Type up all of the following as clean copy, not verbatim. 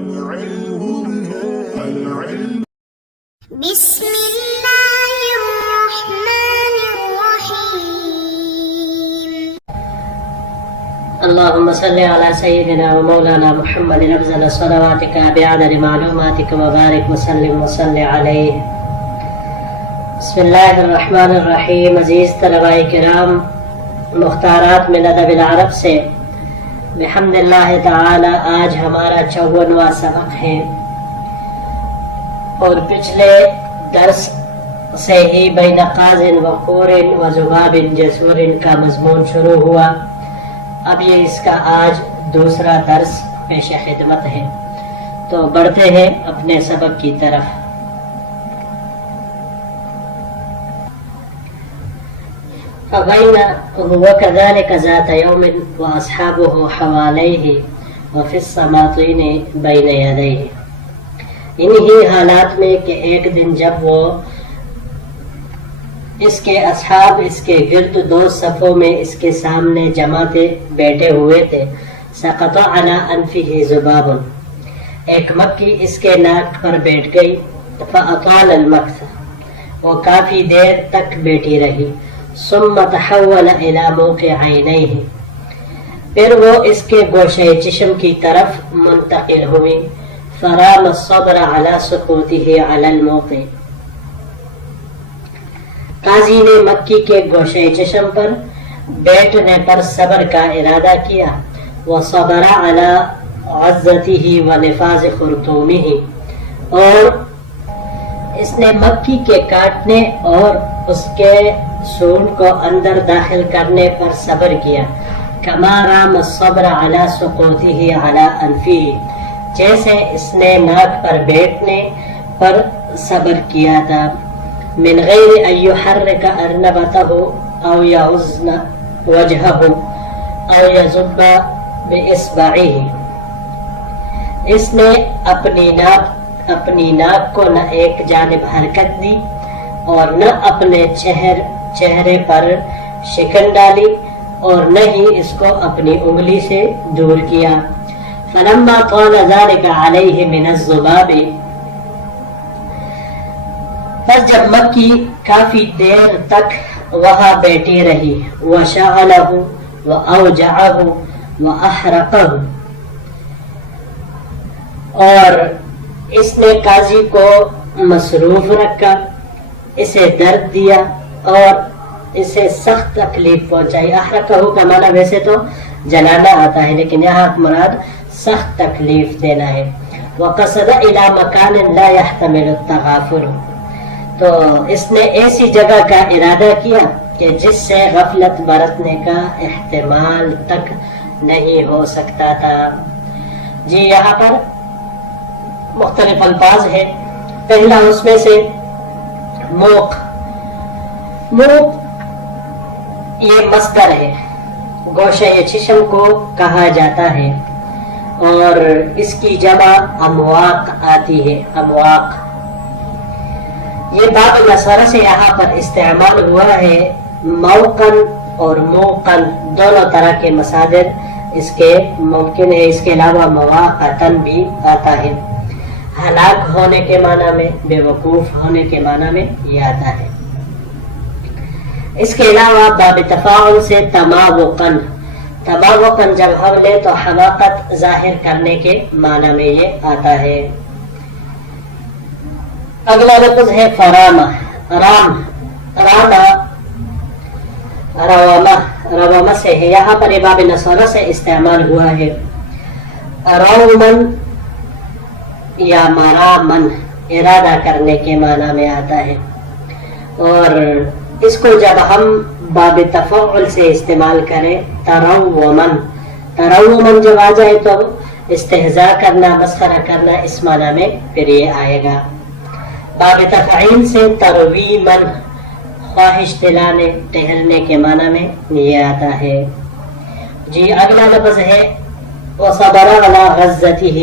بسم الله الرحمن الرحيم. اللهم صل على سيدنا ومولانا محمد أفضل صلواتك بعدد معلوماتك وبارك وسلم وصل عليه. بسم اللہ الرحمن الرحیم. عزیز طلباء کرام، مختارات من ادب العرب سے بحمد اللہ تعالی آج ہمارا 54واں سبق ہے، اور پچھلے درس سے ہی بین قاز و قور و ذباب جسور کا مضمون شروع ہوا. اب یہ اس کا آج دوسرا درس پیش خدمت ہے، تو بڑھتے ہیں اپنے سبق کی طرف. وكذلك ذات يوم وأصحابه حواليه وفي السماطين بين يديه. انہی حالات میں کہ ایک دن جب وہ اس کے اصحاب اس کے گرد دو صفوں میں اس کے سامنے جماعتیں بیٹھے ہوئے تھے. سقط على انفه ذباب، ایک مکھی اس کے ناک پر بیٹھ گئی. فاطال المکث، وہ کافی دیر تک بیٹھی رہی. ثم تحول الى موقع عینیہ، پھر وہ اس کے گوشے چشم کی طرف منتقل ہوئی. فرام الصبر على سقوطه على الموقع، قاضی نے مکی کے گوشے چشم پر بیٹھنے پر صبر کا ارادہ کیا. وصبر على عزته ونفاذ خرطومه، اور اس نے مکی کے کاٹنے اور اس کے سونڈ کو اندر داخل کرنے پر صبر کیا. کما رام الصبر على سقوطه على انفه، جیسے اس نے ناک پر بیٹھنے پر صبر کیا تھا. من غیر ان يحرك ارنبته او يعزن وجهه او يذب باصبعه، اس نے اپنی ناک کو نہ ایک جانب حرکت دی اور نہ اپنے چہرے پر شکن ڈالی اور نہ ہی اس کو اپنی انگلی سے دور کیا. فلما طال ذلك عليه من الذباب، پس جب مکی کافی دیر تک وہاں بیٹھی رہی. وشغله واوجعه واحرقه، اور اس نے قاضی کو مصروف رکھا، اسے درد دیا اور اسے سخت تکلیف پہنچائی. احرقہ کا معنی ویسے تو جلانا آتا ہے، لیکن یہاں مراد سخت تکلیف دینا ہے. وقصد الى مکان لا يحتمل التغافل، تو اس نے ایسی جگہ کا ارادہ کیا کہ جس سے غفلت برتنے کا احتمال تک نہیں ہو سکتا تھا. جی یہاں پر مختلف الفاظ ہیں. پہلا اس میں سے موق یہ مصدر ہے، گوشہ چشم کو کہا جاتا ہے، اور اس کی جمع امواق آتی ہے. امواق یہ باب نصارہ سے یہاں پر استعمال ہوا ہے. موقن اور موقن دونوں طرح کے مصادر اس کے ممکن ہے. اس کے علاوہ مواقعتن بھی آتا ہے، ہلاک ہونے کے معنی میں، بے وقوف ہونے کے معنی میں یہ آتا ہے. اس کے علاوہ باب تفاعل سے تماوقن جب ہم لے تو حماقت ظاہر کرنے کے معنی میں یہ آتا ہے. اگلا لفظ ہے فرامہ. روامہ سے ہے، یہاں پر باب نصارہ سے استعمال ہوا ہے. رومن یا مرامن ارادہ کرنے کے معنی میں آتا ہے، اور اس کو جب ہم باب تفاعل سے استعمال کریں ترومن جب آ جائے تو استہزاء کرنا، مسخرہ کرنا، اس معنی میں پھر یہ آئے گا. باب تفعیل سے ترویمن خواہش دلانے، ٹہلنے کے معنی میں یہ آتا ہے. جی اگلا لفظ ہے وصبر علی غزته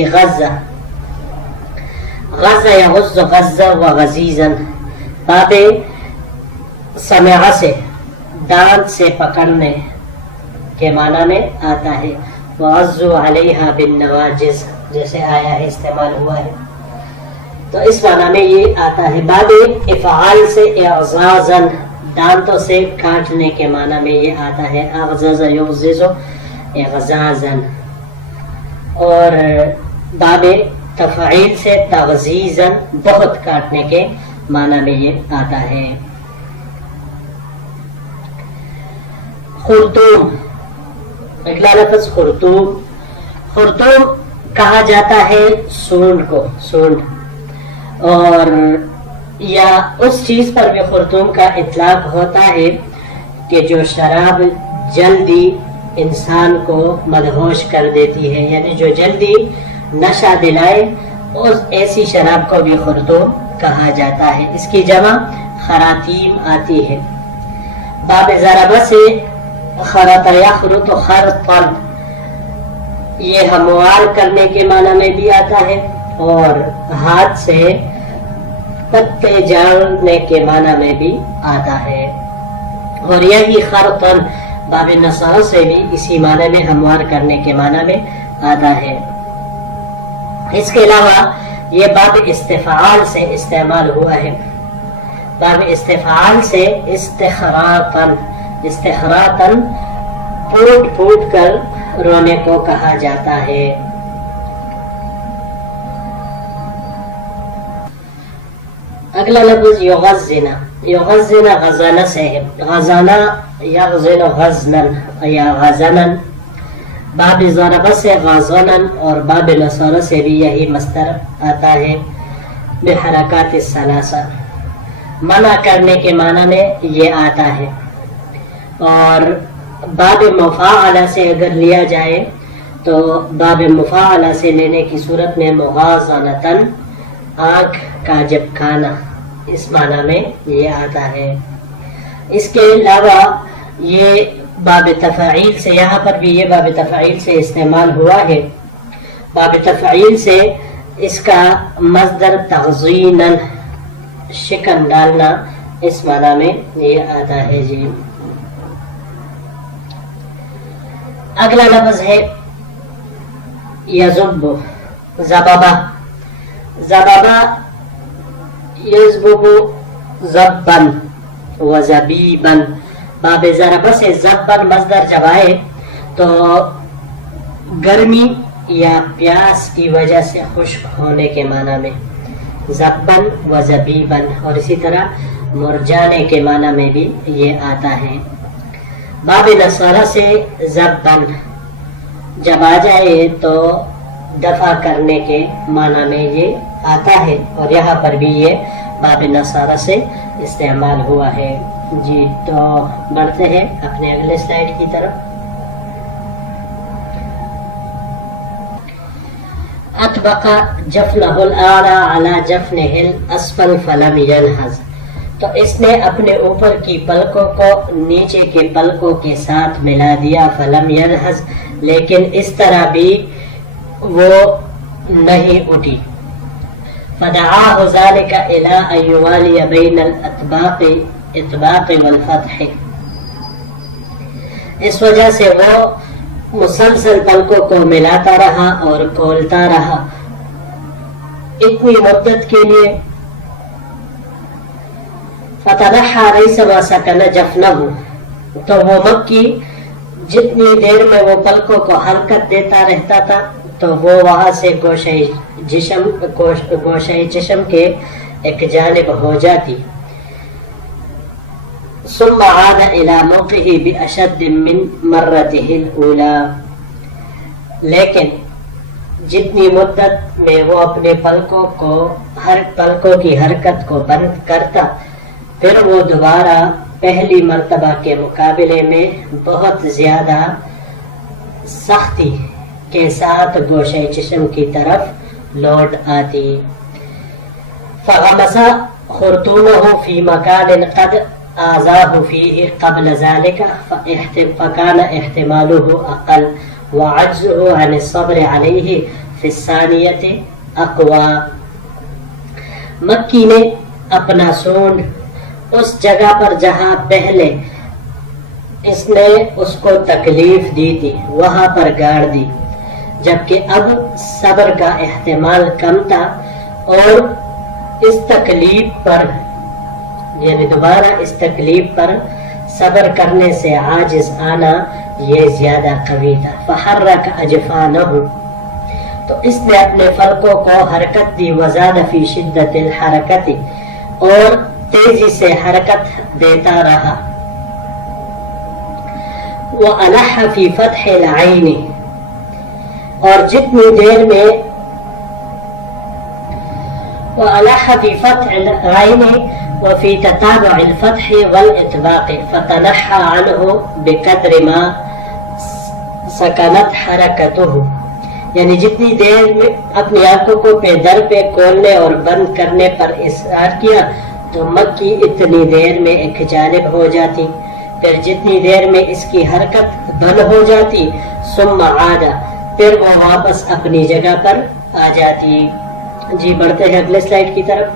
غزہ یغز غزہ و غزیزن، باب سمع سے دانت سے پکڑنے کے معنی میں آتا ہے. وعضوا علیہا بالنواجز جیسے آیا ہے استعمال ہوا ہے. تو اس معنی میں یہ آتا ہے. باب افعال سے اعزازا دانتوں سے کاٹنے کے معنی میں یہ آتا ہے. اغزز یغزز اغزازا. اور باب تفعیل سے تغزیزا بہت کاٹنے کے معنی میں یہ آتا ہے. خرطوم اگلا لفظ خرطوم. خرطوم کہا جاتا ہے سونڈ کو، سونڈ، اور یا اس چیز پر بھی خرطوم کا اطلاق ہوتا ہے کہ جو شراب جلدی انسان کو مدہوش کر دیتی ہے، یعنی جو جلدی نشہ دلائے، اس ایسی شراب کو بھی خرطوم کہا جاتا ہے. اس کی جمع خراتیم آتی ہے. باب ضربہ سے خرط یخرط خرطا یہ ہموار کرنے کے معنی میں بھی آتا ہے، اور ہاتھ سے پتے جاڑنے کے معنی میں بھی آتا ہے. اور یہی خرطا باب نصارہ سے بھی اسی معنی میں ہموار کرنے کے معنی میں آتا ہے. اس کے علاوہ یہ باب استفعال سے استعمال ہوا ہے. باب استفعال سے استخراطا، استخراطا پھوٹ پھوٹ کر رونے کو کہا جاتا ہے. اگلا لفظ یغزنا. یغزنا غزانہ سے ہے. غزانہ یغزن غزنا یا غزنا. باب ضربہ سے غزنا اور باب نصارہ سے بھی یہی مصدر آتا ہے بحرکات الثلاثہ. منع کرنے کے معنی میں یہ آتا ہے. اور باب مفاعلہ سے اگر لیا جائے تو باب مفاعلہ سے لینے کی صورت میں مغازنتاً آنکھ کا جھپکانا، اس معنی میں یہ آتا ہے. اس کے علاوہ یہ باب تفعیل سے، یہاں پر بھی یہ باب تفعیل سے استعمال ہوا ہے. باب تفعیل سے اس کا مصدر تغزیناً شکن ڈالنا، اس معنی میں یہ آتا ہے. جی اگلا لفظ ہے یزب. زبابہ. زبابہ یزبب زبن و زبیبن. باب ضربہ سے زبن مصدر جب آئے تو گرمی یا پیاس کی وجہ سے خشک ہونے کے معنی میں زبن و زبیبن، اور اسی طرح مرجانے کے معنی میں بھی یہ آتا ہے. باب نصارہ سے زبن جب آ جائے تو دفع کرنے کے معنی میں یہ آتا ہے، اور یہاں پر بھی یہ باب نصارہ سے استعمال ہوا ہے. جی تو بڑھتے ہیں اپنے اگلے سلائیڈ کی طرف. اطبق جفنہ الاعلی علی جفنہ الاسفل فلم ینہز. تو اس نے اپنے اوپر کی پلکوں کو نیچے کے پلکوں کے ساتھ ملا دیا. فلم ینہز لیکن اس طرح بھی وہ نہیں اٹھی. فدعاہ ذلک الی ان یوالی بین الاطباق اطباق والفتح. اس وجہ سے وہ مسلسل پلکوں کو ملاتا رہا اور کھولتا رہا اتنی مدت کے لیے. فتنحى ليس ما سكن جفنه. تو وہ مکی جتنی دیر میں وہ پلکوں کو حرکت دیتا رہتا تھا تو وہ وہاں سے گوشہ چشم کے ایک جانب ہو جاتی. ثم عاد الى موقعه باشد من مرته الاولى. لیکن جتنی مدت میں وہ اپنے پلکوں کی حرکت کو بند کرتا، پھر وہ دوبارہ پہلی مرتبہ کے مقابلے میں بہت زیادہ سختی کے ساتھ گوشہ چشم کی طرف لوٹ آتی. فغمس خرطومه في مكان قد آذاه فيه قبل ذلك فكان احتماله أقل وعجزه عن الصبر عليه في الثانية أقوى. مکی نے اپنا سونڈ اس جگہ پر جہاں پہلے اس نے اس کو تکلیف دی تھی وہاں پر گاڑ دی، جبکہ اب صبر کا احتمال کم تھا، اور اس تکلیف پر یعنی دوبارہ اس تکلیف پر صبر کرنے سے عاجز آنا یہ زیادہ قوی تھا۔ فحرک اجفانہ، تو اس نے اپنے فلکوں کو حرکت دی، وزاد فی شدت الحرکت، اور تیزی سے حرکت دیتا رہا، وَأَلَحَّ فِي فَتْحِ الْعَيْنِ، اور جتنی دیر میں وَأَلَحَّ فِي فَتْحِ الْعَيْنِ وَفِي تَتَابُعِ الْفَتْحِ وَالْإِطْبَاقِ فَتَنَحَّى عَنْهُ بِقَدْرِ مَا سَكَنَتْ حَرَكَتُهُ، یعنی جتنی دیر میں اپنی آنکھوں کو پہ در پہ کھولنے اور بند کرنے پر اصرار کیا تو مکی اتنی دیر میں ایک جانب ہو جاتی، پھر جتنی دیر میں اس کی حرکت بند ہو جاتی، ثم عاد، پھر وہ واپس اپنی جگہ پر آ جاتی۔ جی بڑھتے ہیں اگلے سلائیڈ کی طرف۔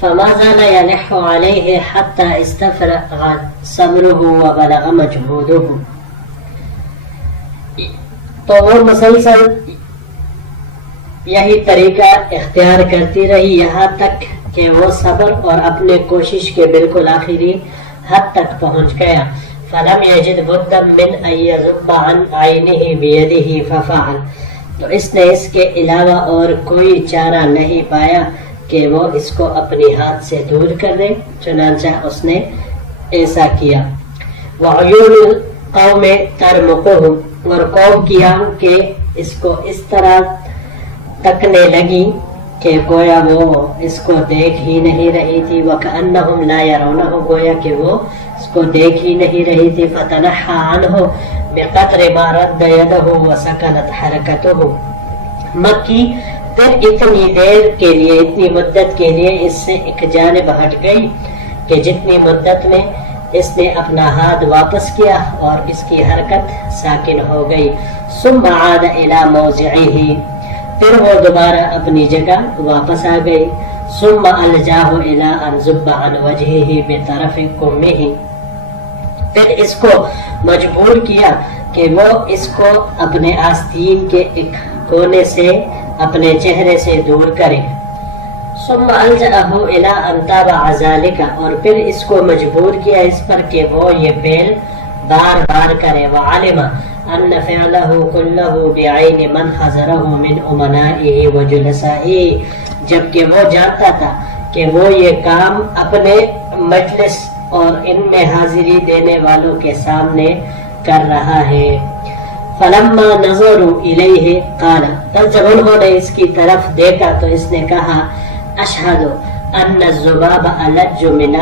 فما زال يلح عليه حتى استفرغ صبره وبلغ مجهوده، تو وہ مسلسل یہی طریقہ اختیار کرتی رہی یہاں تک کہ وہ صبر اور اپنے کوشش کے بالکل آخری حد تک پہنچ گیا۔ فلم يجد بدا من ان يذب عن عينه بيده ففعل، تو اس نے اس کے علاوہ اور کوئی چارہ نہیں پایا کہ وہ اس کو اپنی ہاتھ سے دور کر دے، چنانچہ اس نے ایسا کیا۔ وعیون القوم ترمقه، اور قوم کی آنکھیں اس کو اس طرح تکنے لگی کہ گویا وہ اس کو دیکھ ہی نہیں رہی تھی، وَكَأَنَّهُمْ لَا يَرَوْنَهُ، گویا کہ وہ اس کو دیکھ ہی نہیں رہی تھی۔ فَتَنَحَّى عَنْهُ بِقَدْرِ مَا رَدَّ يَدَهُ وَسَكَنَتْ حَرَكَتُهُ، مکی پھر اتنی دیر کے لیے، اتنی مدت کے لیے اس سے ایک جانب ہٹ گئی کہ جتنی مدت میں اس نے اپنا ہاتھ واپس کیا اور اس کی حرکت ساکن ہو گئی۔ ثم عاد الى موضعه، پھر وہ دوبارہ اپنی جگہ واپس آ گئی۔ ثم الجاه الى ان ذب عن وجهه بطرف قمه، پھر اس کو مجبور کیا کہ وہ اس کو اپنے آستین کے ایک کونے سے اپنے چہرے سے دور کرے۔ ثم الجأه الى ان تابع ذلك، اور پھر اس کو مجبور کیا اس پر کہ وہ یہ فعل بار بار کرے۔ وعلم ان فعله كله بعين من حضره من امنائه وجلسائه، جبکہ وہ جانتا تھا کہ وہ یہ کام اپنے مجلس اور ان میں حاضری دینے والوں کے سامنے کر رہا ہے۔ فلما نظروا الیہ قال، تب جب انہوں نے اس کی طرف دیکھا تو اس نے کہا، اشہد ان الذباب الج من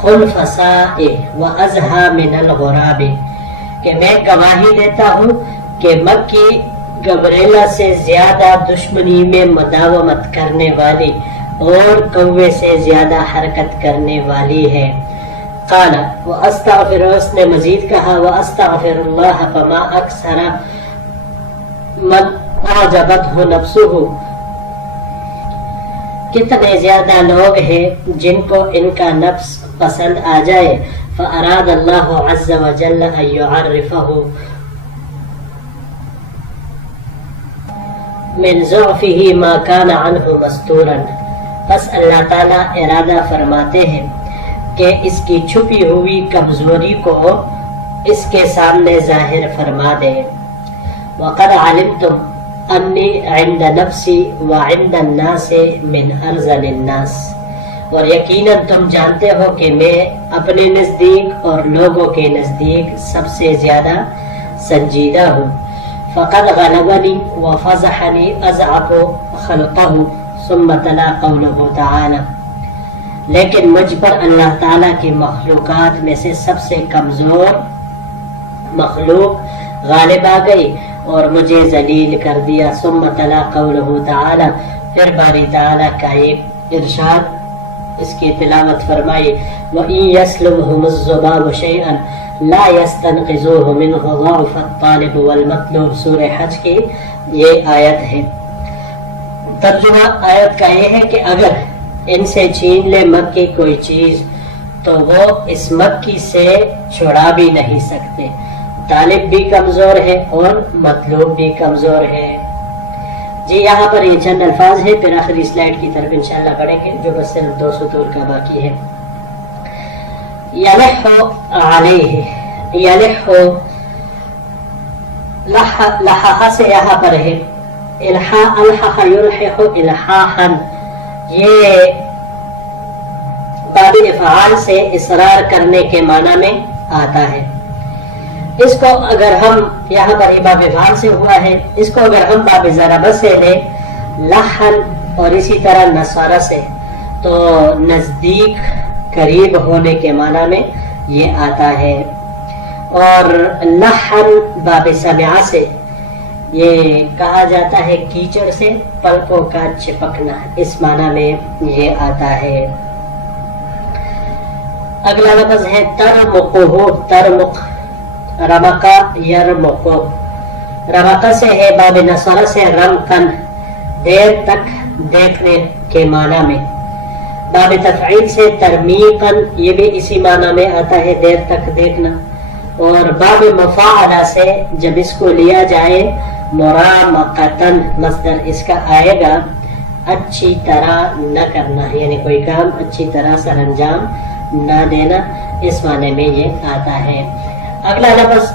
الخنفساء وازہى من الغراب، کہ میں گواہی دیتا ہوں کہ مکی گبریلا سے زیادہ دشمنی میں مداومت کرنے والی اور کوے سے زیادہ حرکت کرنے والی ہے۔ قال واستغفر، اس نے مزید کہا، واستغفر اللہ فما اکثر من اعجبته نفسه، کتنے زیادہ لوگ ہیں جن کو ان کا نفس پسند آ جائے۔ فاراد اللہ عز وجل ان يعرفه من ضعفه ما كان عنه مستورا، بس اللہ تعالیٰ ارادہ فرماتے ہیں کہ اس کی چھپی ہوئی کمزوری کو اس کے سامنے ظاہر فرما دے۔ وقد علمتم انی عند نفسی وعند الناس من ارذل الناس، اور یقیناً تم جانتے ہو کہ میں اپنے نزدیک اور لوگوں کے نزدیک سب سے زیادہ سنجیدہ ہوں۔ فقد غلبنی وفضحنی اضعف خلقہ، ثم تلا قوله تعالی، لیکن مجھ پر اللہ تعالیٰ کی مخلوقات میں سے سب سے کمزور مخلوق غالب آ گئی اور مجھے ذلیل کر دیا۔ ثم تلا قوله تعالی، پھر باری تعالیٰ کا ایک ارشاد، اس کی تلاوت فرمائی، وَإِن يَسْلُبْهُمُ الذُّبَابُ شَيْئًا لَا يَسْتَنْقِذُوهُ مِنْهُ ضَعْفَ الطَّالِبِ وَالْمَطْلُوبِ، سورہ حج کی یہ آیت ہے۔ ترجمہ آیت کا یہ ہے کہ اگر ان سے چھین لے مکی کوئی چیز تو وہ اس مکی سے چھڑا بھی نہیں سکتے. طالب بھی کمزور ہے اور مطلوب بھی کمزور ہے. جی یہاں پر یہ چند الفاظ ہیں، پھر آخری سلائڈ کی طرف انشاءاللہ بڑھیں گے جو بس صرف 2 سطور کا باقی ہے. یلح علیہ، یلح لحہ سے یہاں پر ہے الحا، الحح یلحح الحاحا، یہ باب افعال سے اصرار کرنے کے معنی میں آتا ہے. اس کو اگر ہم یہاں پر یہ باب افعال سے ہوا ہے، اس کو اگر ہم باب ضربہ سے لیں لحن اور اسی طرح نصارہ سے تو نزدیک قریب ہونے کے معنی میں یہ آتا ہے. اور لحن باب سمعہ سے یہ کہا جاتا ہے کیچڑ سے پلکوں کا چپکنا، اس معنی میں یہ آتا ہے. اگلا لفظ ہے ترمقہ، ترمق، رمقہ یرمق، رمقہ سے ہے باب نصارہ سے رمقن، دیر تک دیکھنے کے معنی میں. باب تفعیل سے ترمیقن، یہ بھی اسی معنی میں آتا ہے دیر تک دیکھنا. اور باب مفاعلہ سے جب اس کو لیا جائے مرامقتن، مصدر اس کا آئے گا اچھی طرح نہ کرنا، یعنی کوئی کام اچھی طرح سر انجام نہ دینا، اس معنی میں یہ آتا ہے. اگلا لفظ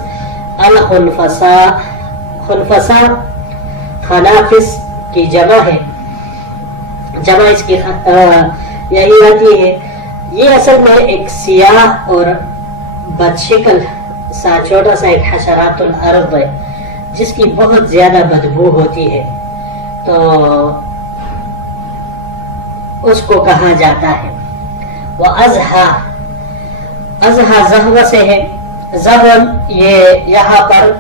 الخنفسا، خنفسا خنافس کی جمع ہے، جمع اس کی یہی آتی ہے. یہ اصل میں ایک سیاہ اور بدشکل سا چھوٹا سا ایک حشرات الارض ہے جس کی بہت زیادہ بدبو ہوتی ہے، تو اس کو کہا جاتا ہے. وہ ازہا، ازہا زہوہ سے ہے، زہون یہ یہاں پر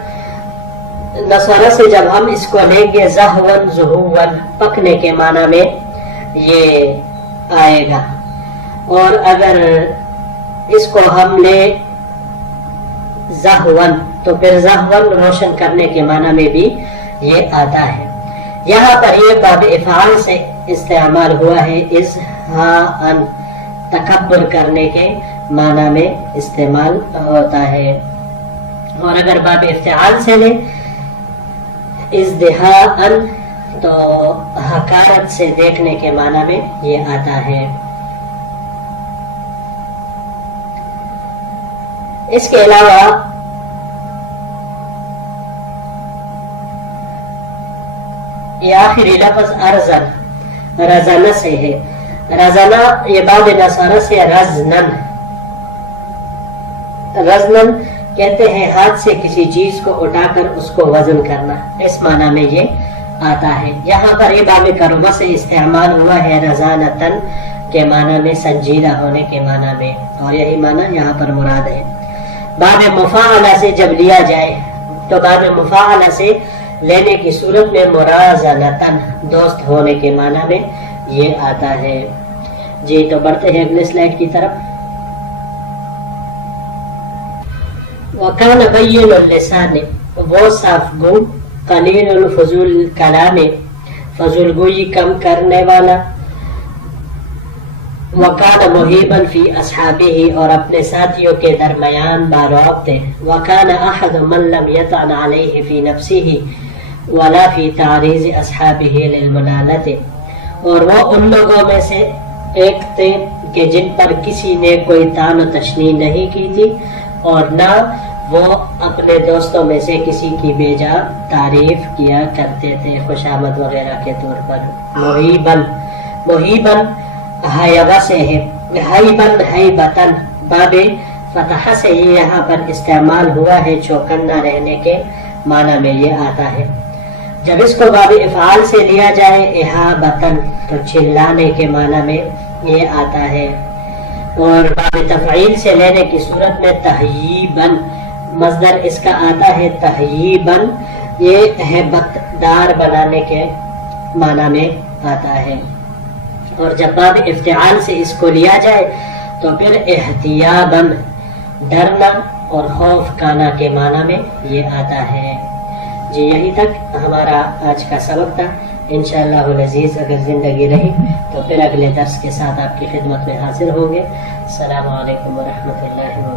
نصارہ سے جب ہم اس کو لیں گے زہون زہون، پکنے کے معنی میں یہ آئے گا. اور اگر اس کو ہم لیں زہون تو پھر زہون روشن کرنے کے معنی میں بھی یہ آتا ہے. یہاں پر یہ باب افعال سے استعمال ہوا ہے، ازہاءن، تکبر کرنے کے معنی میں استعمال ہوتا ہے. اور اگر باب افتعال سے لیں ازدہاءن تو حقارت سے دیکھنے کے معنی میں یہ آتا ہے. اس کے علاوہ یہ آخری لفظ ارزن، رزنہ سے ہے. رزنہ یہ باب نصارہ سے رزنن، رزنن کہتے ہیں ہاتھ سے کسی چیز کو اٹھا کر اس کو وزن کرنا، اس معنی میں یہ آتا ہے. یہاں پر یہ باب کربہ سے استعمال ہوا ہے رزانتن کے معنی میں، سنجیدہ ہونے کے معنی میں، اور یہی معنی یہاں پر مراد ہے. باب مفاعلہ سے جب لیا جائے تو باب مفاعلہ سے لینے کی صورت میں مرازنتن، دوست ہونے کے معنی میں یہ آتا ہے. جی تو بڑھتے ہیں اگلے سلائڈ کی طرف. وَكَانَ بَيِّنُ اللِّسَانِ، وہ صاف گو، قلیل الفضول کلام، فضول گوئی کم کرنے والا. وَكَانَ مُحِيبًا فِي أَصْحَابِهِ، اور اپنے ساتھیوں کے درمیان بارعب تھے. وَكَانَ أَحَدُ مَنْ لَمْ يَطْعَنْ عَلَيْهِ فِي نَفْسِهِ وَلَا فِي تَعْرِيضِ أَصْحَابِهِ لِلْمُنَالَةِ، اور وہ ان لوگوں میں سے ایک تھے کہ جن پر کسی نے کوئی طعن و تشنیع نہیں کی تھی، اور نہ وہ اپنے دوستوں میں سے کسی کی بیجا تعریف کیا کرتے تھے خوشامد وغیرہ کے طور پر. محیبن، محیبن حیبہ سے ہے، حیبن حیبتن، باب فتح سے یہ یہاں پر استعمال ہوا ہے چوکنا رہنے کے معنی میں یہ آتا ہے. جب اس کو باب افعال سے لیا جائے احابتن تو چلانے کے معنی میں یہ آتا ہے. اور باب تفعیل سے لینے کی صورت میں تحییبن، مصدر اس کا آتا ہے تحییبن، یہ ہیبت دار بنانے کے معنی میں آتا ہے. اور جب باب افتعال سے اس کو لیا جائے تو پھر احتیابن، ڈرنا اور خوف کھانا کے معنی میں یہ آتا ہے. جی یہی تک ہمارا آج کا سبق تھا. انشاءاللہ العزیز اگر زندگی رہی تو پھر اگلے درس کے ساتھ آپ کی خدمت میں حاضر ہوں گے. السلام علیکم ورحمۃ اللہ وبرکاتہ.